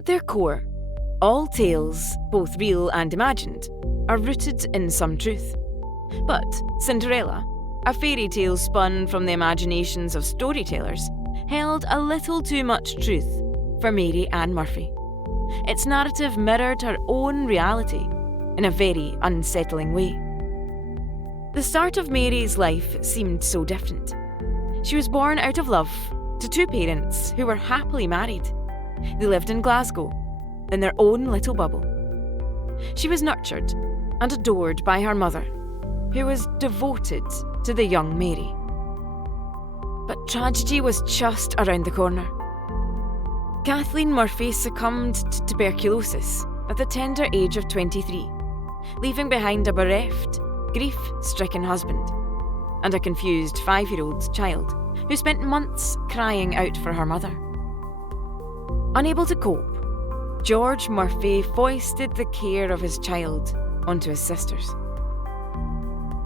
At their core, all tales, both real and imagined, are rooted in some truth. But Cinderella, a fairy tale spun from the imaginations of storytellers, held a little too much truth for Mary Ann Murphy. Its narrative mirrored her own reality in a very unsettling way. The start of Mary's life seemed so different. She was born out of love to two parents who were happily married. They lived in Glasgow, in their own little bubble. She was nurtured and adored by her mother, who was devoted to the young Mary. But tragedy was just around the corner. Kathleen Murphy succumbed to tuberculosis at the tender age of 23, leaving behind a bereft, grief-stricken husband and a confused 5-year-old child who spent months crying out for her mother. Unable to cope, George Murphy foisted the care of his child onto his sisters.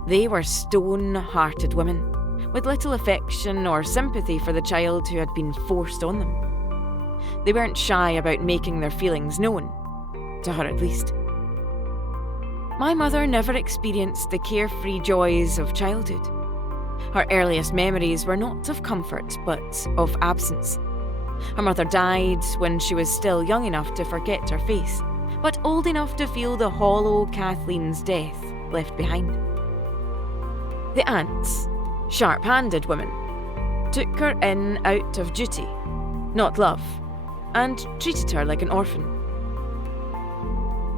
They were stone-hearted women, with little affection or sympathy for the child who had been forced on them. They weren't shy about making their feelings known, to her at least. My mother never experienced the carefree joys of childhood. Her earliest memories were not of comfort, but of absence. Her mother died when she was still young enough to forget her face, but old enough to feel the hollow Kathleen's death left behind. The aunts, sharp-handed women, took her in out of duty, not love, and treated her like an orphan.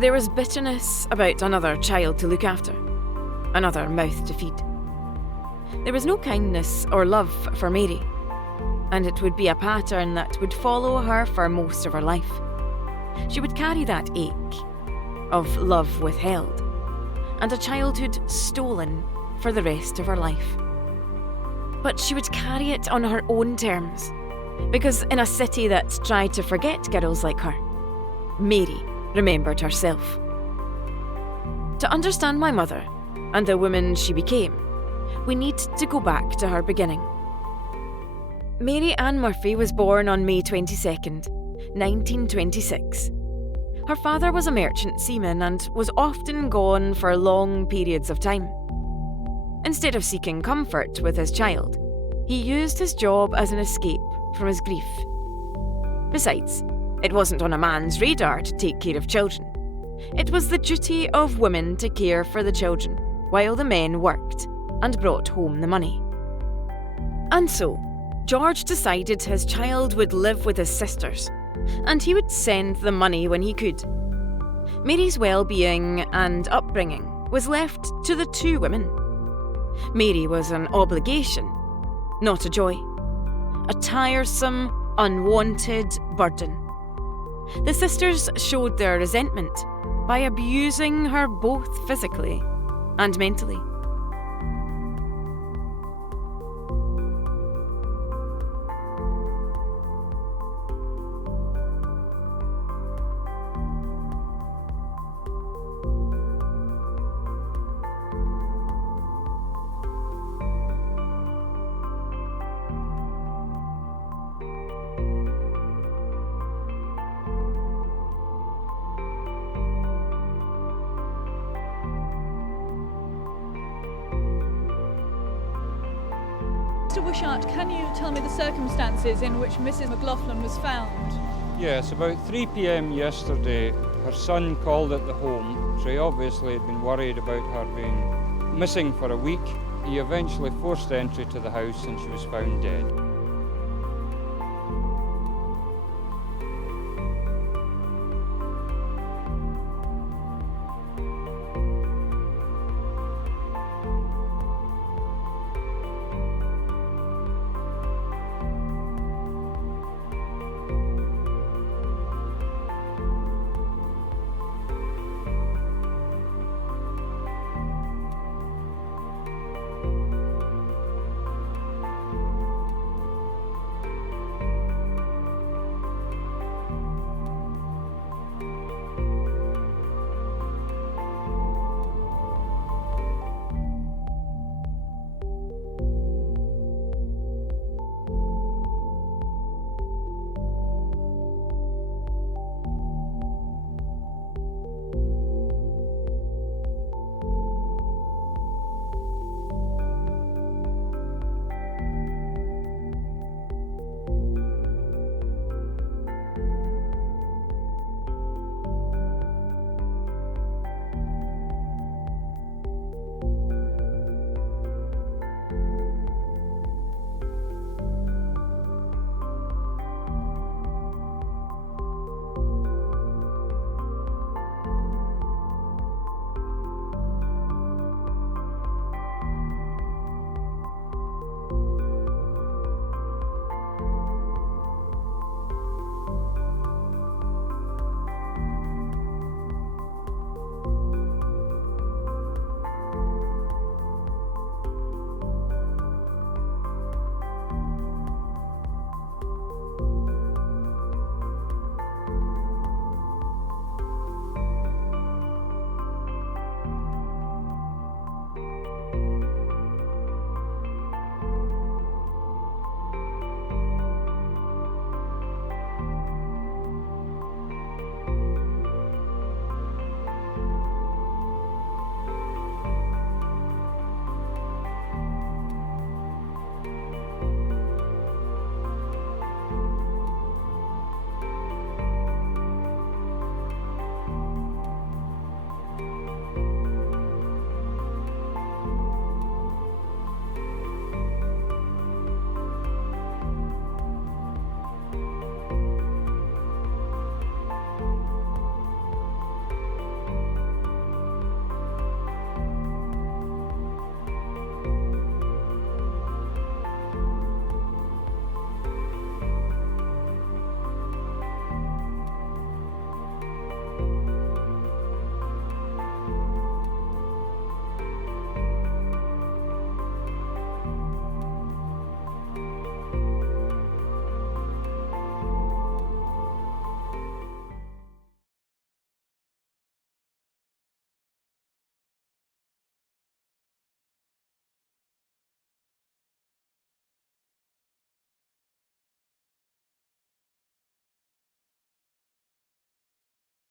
There was bitterness about another child to look after, another mouth to feed. There was no kindness or love for Mary, and it would be a pattern that would follow her for most of her life. She would carry that ache of love withheld and a childhood stolen for the rest of her life. But she would carry it on her own terms, because in a city that tried to forget girls like her, Mary remembered herself. To understand my mother and the woman she became, we need to go back to her beginning. Mary Ann Murphy was born on May 22nd, 1926. Her father was a merchant seaman and was often gone for long periods of time. Instead of seeking comfort with his child, he used his job as an escape from his grief. Besides, it wasn't on a man's radar to take care of children. It was the duty of women to care for the children while the men worked and brought home the money. And so, George decided his child would live with his sisters, and he would send the money when he could. Mary's well-being and upbringing was left to the two women. Mary was an obligation, not a joy. A tiresome, unwanted burden. The sisters showed their resentment by abusing her both physically and mentally. Mr. Wishart, can you tell me the circumstances in which Mrs. McLaughlin was found? Yes, about 3 p.m. yesterday, her son called at the home, so he obviously had been worried about her being missing for a week. He eventually forced entry to the house and she was found dead.